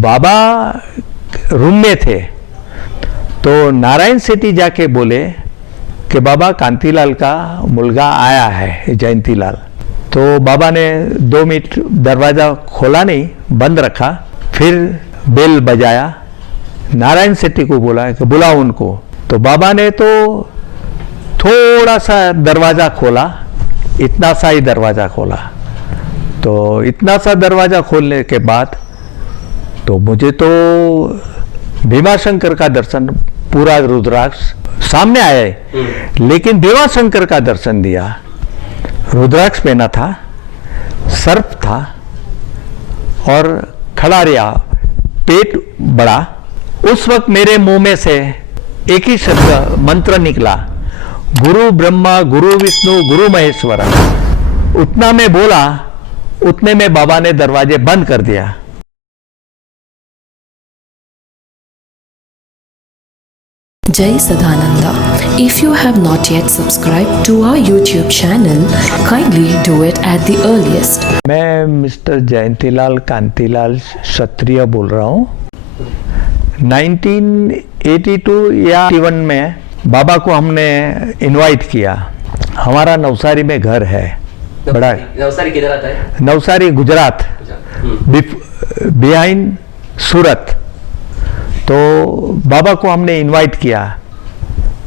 बाबा room में थे तो नारायण सेठी जाके बोले कि बाबा कांतीलाल का मुलगा आया है जयंतीलाल। तो बाबा ने 2 मिनट दरवाज़ा खोला नहीं, बंद रखा, फिर बेल बजाया, नारायण सेठी को बोला कि बुलाओ उनको। तो बाबा ने तो थोड़ा सा दरवाज़ा खोला, इतना सा ही दरवाज़ा खोला। तो इतना सा दरवाज़ा खोलने के बाद तो मुझे तो भीमाशंकर का दर्शन, पूरा रुद्राक्ष सामने आया है, लेकिन भीमाशंकर का दर्शन दिया। रुद्राक्ष पहना था, सर्प था और खड़ा रहा, पेट बड़ा। उस वक्त मेरे मुंह में से एक ही शब्द मंत्र निकला, गुरु ब्रह्मा गुरु विष्णु गुरु महेश्वर। उतना मैं बोला, उतने में बाबा ने दरवाजे बंद कर दिया। Jai Sadananda. If you have not yet subscribed to our YouTube channel, kindly do it at the earliest. मैं मिस्टर जयंतीलाल कांतीलाल क्षत्रिय बोल रहा हूँ। 1982 या 81 में बाबा को हमने इनवाइट किया। हमारा नवसारी में घर है बड़ा। नवसारी किधर आता है? नवसारी गुजरात, बिहाइंड सूरत। तो बाबा को हमने इनवाइट किया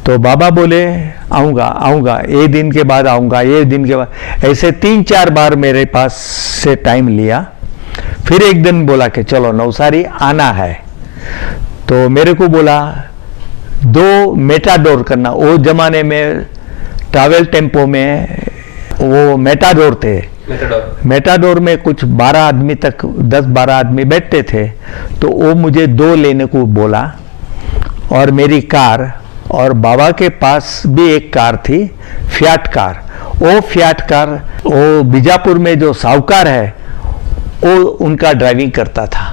तो बाबा बोले आऊँगा आऊँगा, ये दिन के बाद आऊँगा, ये दिन के बाद, ऐसे 3-4 बार मेरे पास से टाइम लिया। फिर एक दिन बोला कि चलो नवसारी आना है। तो मेरे को बोला 2 मेटाडोर करना। वो जमाने में ट्रैवल टेम्पो में वो मेटाडोर थे। मेटाडोर में कुछ 12 आदमी तक, 10-12 आदमी बैठते थे। तो वो मुझे 2 लेने को बोला और मेरी कार, और बाबा के पास भी एक कार थी, फियाट कार। वो फियाट कार वो बीजापुर में जो साहूकार है वो उनका ड्राइविंग करता था।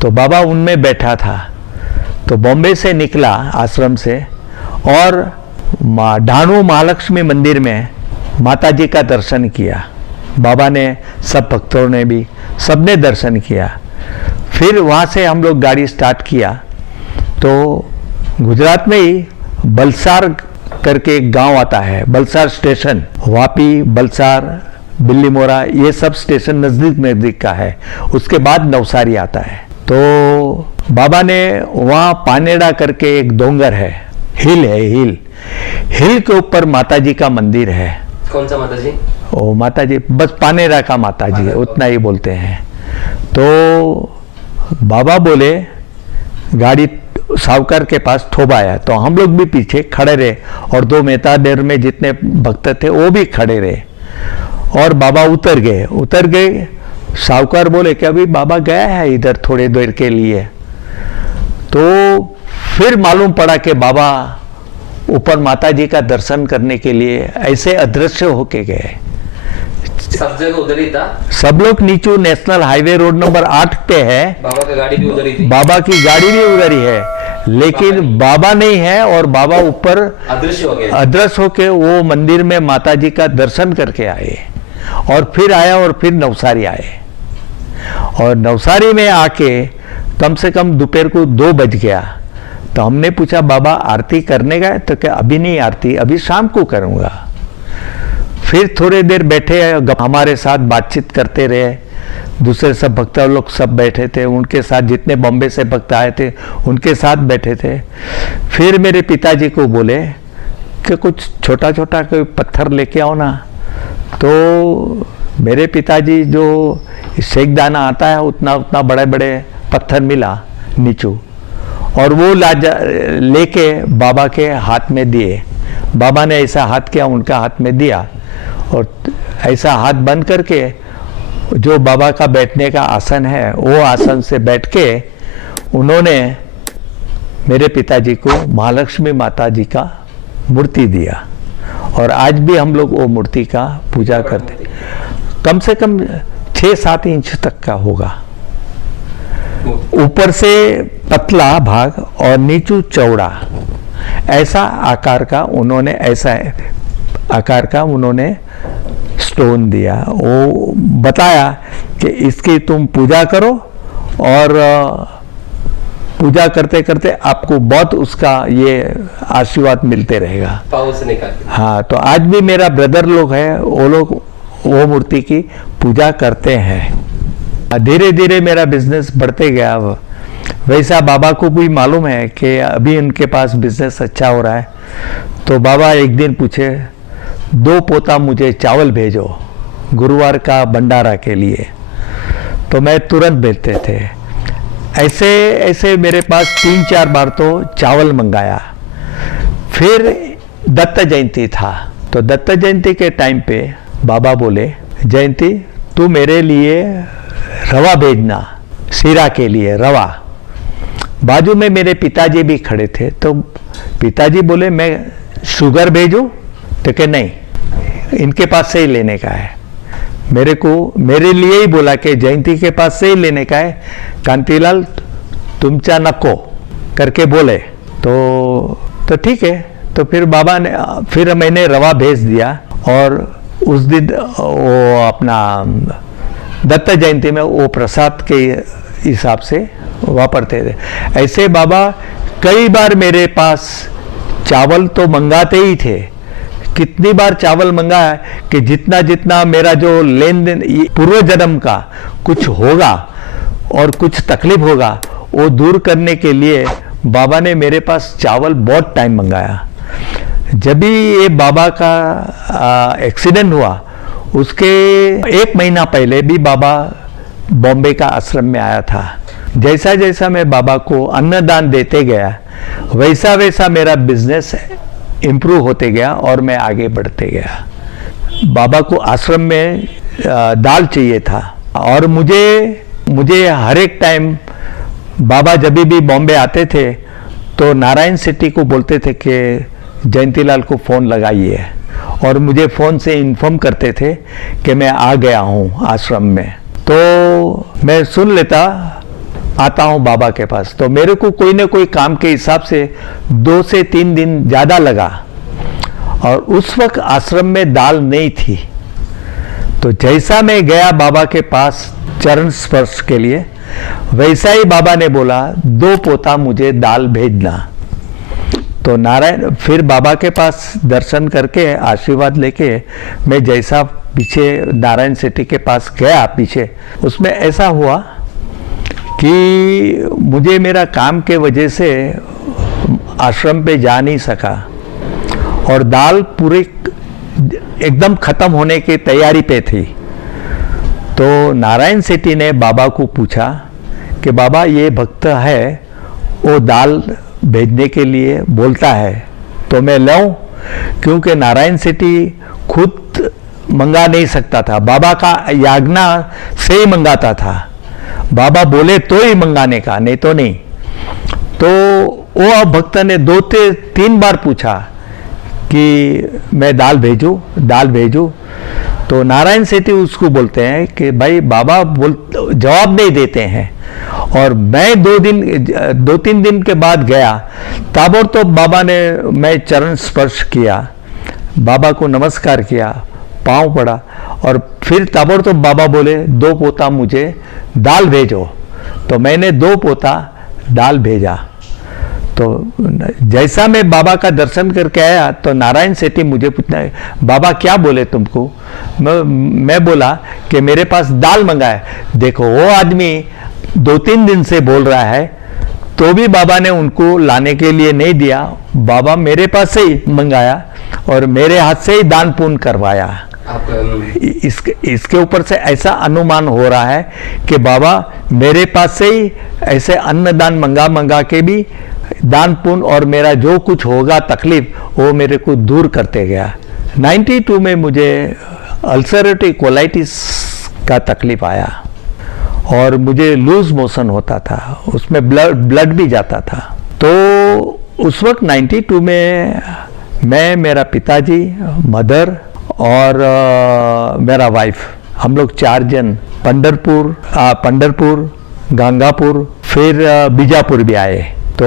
तो बाबा उनमें बैठा था। तो बॉम्बे से निकला आश्रम से और ढाणू महालक्ष्मी मंदिर में माता जी का दर्शन किया। बाबा ने, सब भक्तों ने भी, सबने दर्शन किया। फिर वहाँ से हम लोग गाड़ी स्टार्ट किया। तो गुजरात में ही बलसार करके एक गांव आता है, बलसार स्टेशन, वापी, बलसार, बिल्लीमोरा, ये सब स्टेशन नज़दीक नज़दीक का है। उसके बाद नवसारी आता है। तो बाबा ने वहाँ पानेड़ा करके एक डोंगर है, हिल है, हिल के ऊपर माता जी का मंदिर है। कौन सा माता जी? ओ माता जी, बस पानेरा का माता जी, उतना ही बोलते हैं। तो बाबा बोले, गाड़ी साहूकार के पास ठोबाया। तो हम लोग भी पीछे खड़े रहे और 2 मेटाडोर में जितने भक्त थे वो भी खड़े रहे। और बाबा उतर गए। साहूकार बोले कि अभी बाबा गया है इधर थोड़ी देर के लिए। तो फिर मालूम पड़ा कि बाबा ऊपर माता जी का दर्शन करने के लिए ऐसे अदृश्य होके गए। सब जगह उधर ही था। सब लोग नीचे नेशनल हाईवे रोड नंबर 8 पे है। बाबा की गाड़ी भी उधर ही थी। बाबा की गाड़ी भी उधर ही है, लेकिन बाबा नहीं है। और बाबा ऊपर अदृश्य होके वो मंदिर में माता जी का दर्शन करके आए और फिर आया और फिर नवसारी आए। और नवसारी में आके कम से कम दोपहर को 2 बज गया। तो हमने पूछा बाबा आरती करने गए? तो क्या अभी नहीं आरती, अभी शाम को करूँगा। फिर थोड़ी देर बैठे, हमारे साथ बातचीत करते रहे। दूसरे सब भक्त लोग सब बैठे थे, उनके साथ जितने बॉम्बे से भक्त आए थे उनके साथ बैठे थे। फिर मेरे पिताजी को बोले कि कुछ छोटा छोटा कोई पत्थर लेके आओ ना। तो मेरे पिताजी जो शेखदाना आता है उतना उतना बड़े बड़े पत्थर मिला नीचू, और वो लेके बाबा के हाथ में दिए। बाबा ने ऐसा हाथ किया, उनका हाथ में दिया और ऐसा हाथ बंद करके जो बाबा का बैठने का आसन है वो आसन से बैठ के उन्होंने मेरे पिताजी को महालक्ष्मी माता जी का मूर्ति दिया। और आज भी हम लोग वो मूर्ति का पूजा करते। कम से कम 6-7 इंच तक का होगा, ऊपर से पतला भाग और नीचू चौड़ा। ऐसा आकार का उन्होंने स्टोन दिया। वो बताया कि इसकी तुम पूजा करो और पूजा करते करते आपको बहुत उसका ये आशीर्वाद मिलते रहेगा। पाँव से निकाल के। हाँ, तो आज भी मेरा ब्रदर लोग है, वो लोग वो मूर्ति की पूजा करते हैं। धीरे धीरे मेरा बिजनेस बढ़ते गया। अब वैसा बाबा को भी मालूम है कि अभी उनके पास बिजनेस अच्छा हो रहा है, तो बाबा एक दिन पूछे 2 पोता मुझे चावल भेजो गुरुवार का भंडारा के लिए, तो मैं तुरंत भेजते थे। ऐसे ऐसे मेरे पास 3-4 बार तो चावल मंगाया। फिर दत्त जयंती था, तो दत्त जयंती के टाइम पे बाबा बोले, जयंती तू मेरे लिए रवा भेजना, सीरा के लिए रवा। बाजू में मेरे पिताजी भी खड़े थे, तो पिताजी बोले मैं शुगर भेजूं, तो कि नहीं, इनके पास से ही लेने का है। मेरे लिए ही बोला कि जयंती के पास से ही लेने का है, कांतीलाल तुमचा नको करके बोले। तो ठीक है, तो फिर बाबा ने, फिर मैंने रवा भेज दिया, और उस दिन वो अपना दत्त जयंती में वो प्रसाद के हिसाब से वापरते थे। ऐसे बाबा कई बार मेरे पास चावल तो मंगाते ही थे। कितनी बार चावल मंगाया कि जितना जितना मेरा जो लेन देन पूर्व जन्म का कुछ होगा और कुछ तकलीफ होगा वो दूर करने के लिए बाबा ने मेरे पास चावल बहुत टाइम मंगाया। जब भी ये बाबा का एक्सीडेंट हुआ, उसके 1 महीना पहले भी बाबा बॉम्बे का आश्रम में आया था। जैसा जैसा मैं बाबा को अन्नदान देते गया, वैसा वैसा मेरा बिजनेस इम्प्रूव होते गया और मैं आगे बढ़ते गया। बाबा को आश्रम में दाल चाहिए था, और मुझे हर एक टाइम बाबा जब भी बॉम्बे आते थे तो नारायण सिटी को बोलते थे कि जयंतीलाल को फ़ोन लगाइए, और मुझे फ़ोन से इन्फॉर्म करते थे कि मैं आ गया हूँ आश्रम में। तो मैं सुन लेता, आता हूँ बाबा के पास। तो मेरे को कोई ना कोई काम के हिसाब से 2 से 3 दिन ज़्यादा लगा, और उस वक्त आश्रम में दाल नहीं थी। तो जैसा मैं गया बाबा के पास चरण स्पर्श के लिए, वैसा ही बाबा ने बोला 2 पोता मुझे दाल भेजना। तो नारायण, फिर बाबा के पास दर्शन करके आशीर्वाद लेके मैं जैसा पीछे नारायण सिटी के पास गया पीछे, उसमें ऐसा हुआ कि मुझे मेरा काम के वजह से आश्रम पे जा नहीं सका, और दाल पूरी एकदम ख़त्म होने की तैयारी पे थी। तो नारायण सिटी ने बाबा को पूछा कि बाबा ये भक्त है, वो दाल भेजने के लिए बोलता है, तो मैं लाऊं? क्योंकि नारायण सिटी खुद मंगा नहीं सकता था, बाबा का याज्ञा से ही मंगाता था। बाबा बोले तो ही मंगाने का, नहीं तो नहीं। तो वो भक्त ने 2-3 बार पूछा कि मैं दाल भेजूं। तो नारायण सेठी उसको बोलते हैं कि भाई बाबा जवाब नहीं देते हैं। और मैं 2-3 दिन के बाद गया, ताबड़तोड़ बाबा ने, मैं चरण स्पर्श किया, बाबा को नमस्कार किया, पाँव पड़ा, और फिर ताबड़तोड़ बाबा बोले 2 पोता मुझे दाल भेजो। तो मैंने 2 पोता दाल भेजा। तो जैसा मैं बाबा का दर्शन करके आया, तो नारायण सेठी मुझे पूछना है, बाबा क्या बोले तुमको? मैं बोला कि मेरे पास दाल मंगाया। देखो, वो आदमी 2-3 दिन से बोल रहा है, तो भी बाबा ने उनको लाने के लिए नहीं दिया। बाबा मेरे पास से ही मंगाया और मेरे हाथ से ही दान पुण्य करवाया। इसके ऊपर से ऐसा अनुमान हो रहा है कि बाबा मेरे पास से ही ऐसे अन्नदान मंगा के भी दान पुण्य और मेरा जो कुछ होगा तकलीफ, वो मेरे को दूर करते गया। 92 में मुझे अल्सरेटिव कोलाइटिस का तकलीफ आया और मुझे लूज मोशन होता था, उसमें ब्लड भी जाता था। तो उस वक्त 92 में मैं, मेरा पिताजी, मदर और मेरा वाइफ, हम लोग 4 जन पंढरपुर, गंगापुर, फिर बीजापुर भी आए। तो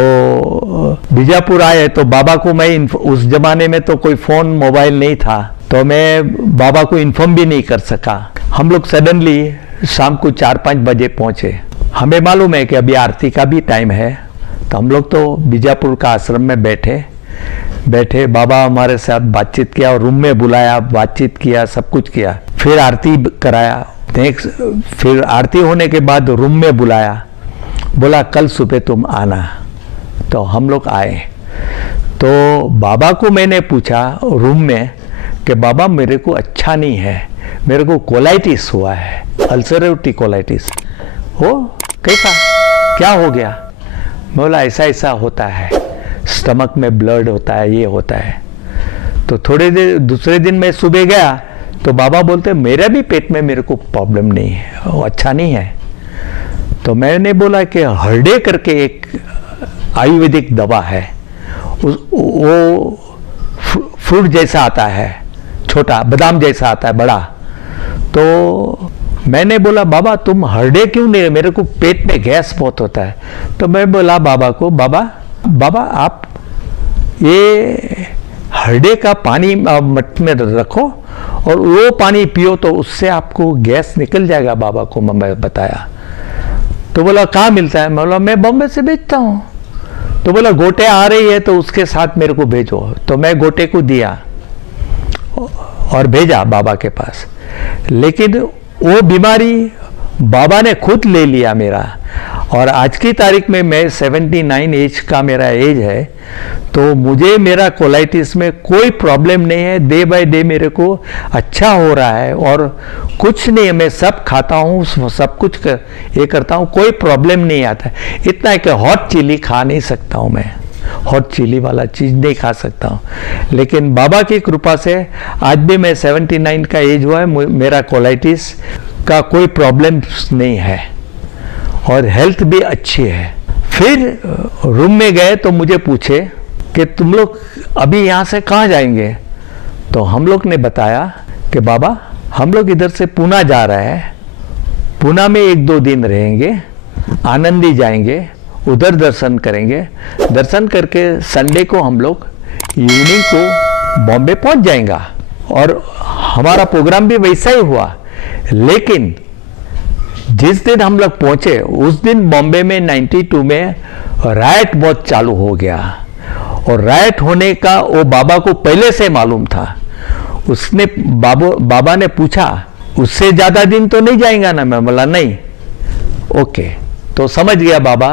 बीजापुर आए तो बाबा को मैं, उस जमाने में तो कोई फ़ोन मोबाइल नहीं था, तो मैं बाबा को इन्फॉर्म भी नहीं कर सका। हम लोग सडनली शाम को 4-5 बजे पहुँचे। हमें मालूम है कि अभी आरती का भी टाइम है, तो हम लोग तो बीजापुर का आश्रम में बैठे बाबा हमारे साथ बातचीत किया और रूम में बुलाया, बातचीत किया, सब कुछ किया। फिर आरती कराया। फिर आरती होने के बाद रूम में बुलाया, बोला कल सुबह तुम आना। तो हम लोग आए। तो बाबा को मैंने पूछा रूम में कि बाबा मेरे को अच्छा नहीं है, मेरे को कोलाइटिस हुआ है, अल्सरेटिव कोलाइटिस। हो कैसा, क्या हो गया? बोला ऐसा ऐसा होता है, स्टमक में ब्लड होता है, ये होता है। तो थोड़े देर दूसरे दिन मैं सुबह गया तो बाबा बोलते मेरा भी पेट में मेरे को प्रॉब्लम नहीं है, वो अच्छा नहीं है। तो मैंने बोला कि हर्डे करके एक आयुर्वेदिक दवा है, वो फ्रूट जैसा आता है, छोटा बादाम जैसा आता है, बड़ा। तो मैंने बोला बाबा तुम हर्डे क्यों नहीं, मेरे को पेट में गैस बहुत होता है। तो मैं बोला बाबा को, बाबा आप ये हर्डे का पानी मट में रखो और वो पानी पियो तो उससे आपको गैस निकल जाएगा, बाबा को मैं बताया। तो बोला कहाँ मिलता है? मैं बोला मैं बॉम्बे से भेजता हूँ। तो बोला गोटे आ रही है तो उसके साथ मेरे को भेजो। तो मैं गोटे को दिया और भेजा बाबा के पास। लेकिन वो बीमारी बाबा ने खुद ले लिया मेरा। और आज की तारीख में मैं 79 एज का मेरा एज है, तो मुझे मेरा कोलाइटिस में कोई प्रॉब्लम नहीं है। डे बाय डे मेरे को अच्छा हो रहा है और कुछ नहीं, मैं सब खाता हूँ, सब कुछ ये करता हूँ, कोई प्रॉब्लम नहीं आता। इतना है कि हॉट चिली खा नहीं सकता हूँ मैं, हॉट चिली वाला चीज़ नहीं खा सकता हूँ। लेकिन बाबा की कृपा से आज भी मैं 79 का एज हुआ है, मेरा कोलाइटिस का कोई प्रॉब्लम नहीं है और हेल्थ भी अच्छी है। फिर रूम में गए तो मुझे पूछे कि तुम लोग अभी यहाँ से कहाँ जाएंगे? तो हम लोग ने बताया कि बाबा हम लोग इधर से पूना जा रहे हैं, पूना में 1-2 दिन रहेंगे, आनंदी जाएंगे, उधर दर्शन करेंगे, दर्शन करके संडे को हम लोग इवनिंग को बॉम्बे पहुंच जाएंगे। और हमारा प्रोग्राम भी वैसा ही हुआ। लेकिन जिस दिन हम लोग पहुंचे उस दिन बॉम्बे में 92 में राइट बहुत चालू हो गया। और राइट होने का वो बाबा को पहले से मालूम था। उसने बाबा ने पूछा उससे ज़्यादा दिन तो नहीं जाएगा ना? मैं बोला नहीं। ओके, तो समझ गया बाबा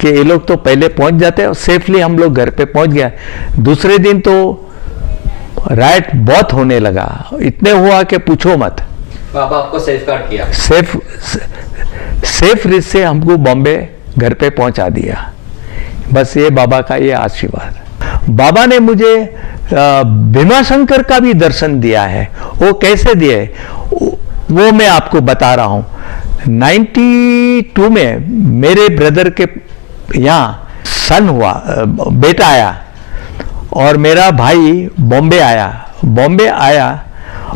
कि ये लोग तो पहले पहुंच जाते हैं और सेफली हम लोग घर पे पहुंच गया। दूसरे दिन तो राइट बहुत होने लगा, इतने हुआ कि पूछो मत। बाबा आपको सेफ गार्ड किया, सेफ रिस्क से हमको बॉम्बे घर पे पहुंचा दिया। बस ये बाबा का ये आशीर्वाद। बाबा ने मुझे भीमाशंकर का भी दर्शन दिया है। वो कैसे दिए वो मैं आपको बता रहा हूँ। 92 में मेरे ब्रदर के यहाँ सन हुआ, बेटा आया और मेरा भाई बॉम्बे आया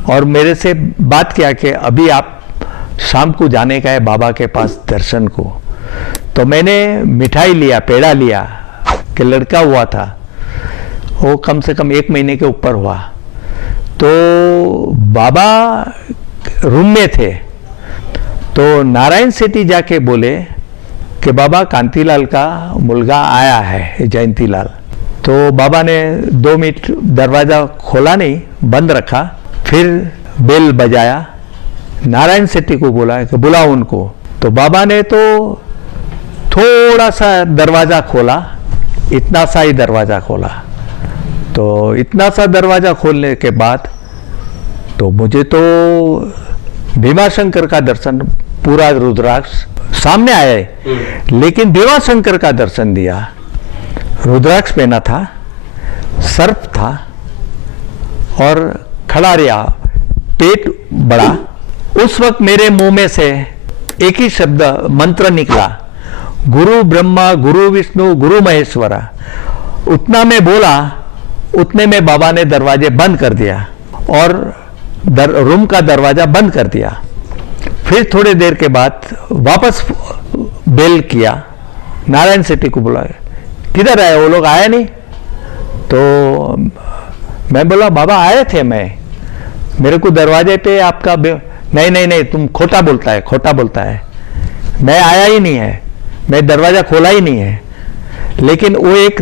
और मेरे से बात किया कि अभी आप शाम को जाने का है बाबा के पास दर्शन को। तो मैंने मिठाई लिया, पेड़ा लिया कि लड़का हुआ था, वो कम से कम 1 महीने के ऊपर हुआ। तो बाबा रूम में थे तो नारायण सेठी जाके बोले कि बाबा कांतीलाल का मुलगा आया है, जयंतीलाल। तो बाबा ने 2 मिनट दरवाज़ा खोला नहीं, बंद रखा, फिर बेल बजाया, नारायण सेठी को बोला कि बुलाओ उनको। तो बाबा ने तो थोड़ा सा दरवाज़ा खोला, इतना सा ही दरवाज़ा खोला। तो इतना सा दरवाज़ा खोलने के बाद तो मुझे तो भीमाशंकर का दर्शन, पूरा रुद्राक्ष सामने आए, लेकिन भीमाशंकर का दर्शन दिया। रुद्राक्ष पहना था, सर्प था और खड़ा रहा, पेट बड़ा। उस वक्त मेरे मुंह में से एक ही शब्द मंत्र निकला, गुरु ब्रह्मा गुरु विष्णु गुरु महेश्वरा। उतना मैं बोला, उतने में बाबा ने दरवाजे बंद कर दिया और रूम का दरवाजा बंद कर दिया। फिर थोड़ी देर के बाद वापस बेल किया, नारायण सेठी को बुलाया, किधर आए? वो लोग आए नहीं। तो मैं बोला बाबा आए थे, मैं मेरे को दरवाजे पे आपका नहीं तुम खोटा बोलता है। मैं आया ही नहीं है, मैं दरवाज़ा खोला ही नहीं है, लेकिन वो एक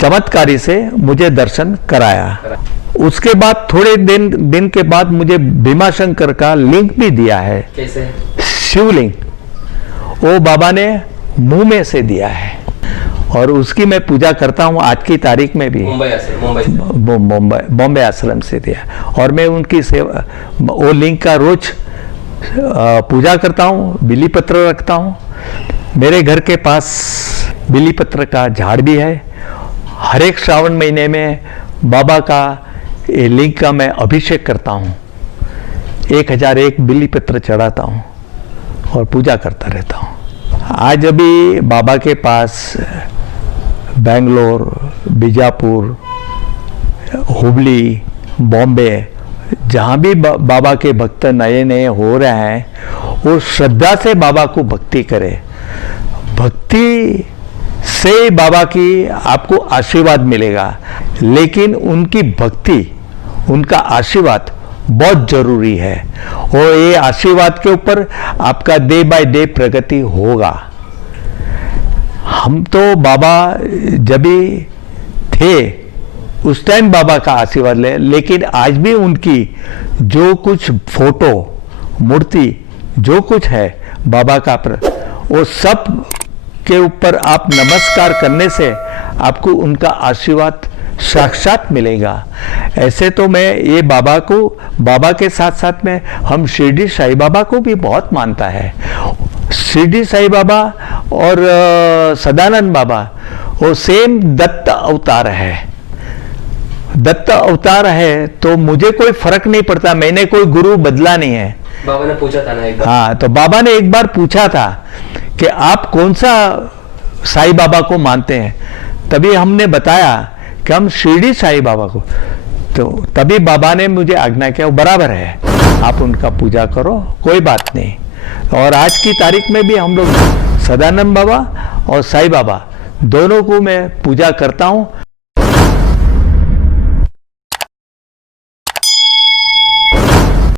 चमत्कारी से मुझे दर्शन कराया। उसके बाद थोड़े दिन के बाद मुझे भीमाशंकर का लिंग भी दिया है, कैसे? शिवलिंग। वो बाबा ने मुंह में से दिया है और उसकी मैं पूजा करता हूँ आज की तारीख में भी। मुंबई से बॉम्बे आश्रम से दिया, और मैं उनकी सेवा, वो लिंग का रोज पूजा करता हूँ, बिली पत्र रखता हूँ। मेरे घर के पास बिली पत्र का झाड़ भी है। हर एक श्रावण महीने में बाबा का ये लिंग का मैं अभिषेक करता हूँ, 1001 बिली पत्र चढ़ाता हूँ और पूजा करता रहता हूँ। आज अभी बाबा के पास बेंगलोर, बीजापुर, हुबली, बॉम्बे, जहाँ भी बाबा के भक्त नए नए हो रहे हैं, वो श्रद्धा से बाबा को भक्ति करे। भक्ति से बाबा की आपको आशीर्वाद मिलेगा, लेकिन उनकी भक्ति, उनका आशीर्वाद बहुत जरूरी है, और ये आशीर्वाद के ऊपर आपका डे बाय डे प्रगति होगा। हम तो बाबा जब भी थे उस टाइम बाबा का आशीर्वाद ले, लेकिन आज भी उनकी जो कुछ फोटो, मूर्ति, जो कुछ है बाबा का, वो सब के ऊपर आप नमस्कार करने से आपको उनका आशीर्वाद साक्षात मिलेगा। ऐसे तो मैं ये बाबा को, बाबा के साथ साथ में हम शिरडी साईं बाबा को भी बहुत मानता है। शिरडी साईं बाबा और सदानंद बाबा वो सेम दत्त अवतार है। दत्त अवतार है तो मुझे कोई फर्क नहीं पड़ता, मैंने कोई गुरु बदला नहीं है। बाबा ने पूछा था ना एक बार। हाँ, तो बाबा ने एक बार पूछा था कि आप कौन सा साईं बाबा को मानते हैं, तभी हमने बताया कि हम शिरडी साईं बाबा को, तो तभी बाबा ने मुझे आज्ञा किया बराबर है, आप उनका पूजा करो, कोई बात नहीं। और आज की तारीख में भी हम लोग सदानंद बाबा और साईं बाबा दोनों को मैं पूजा करता हूँ।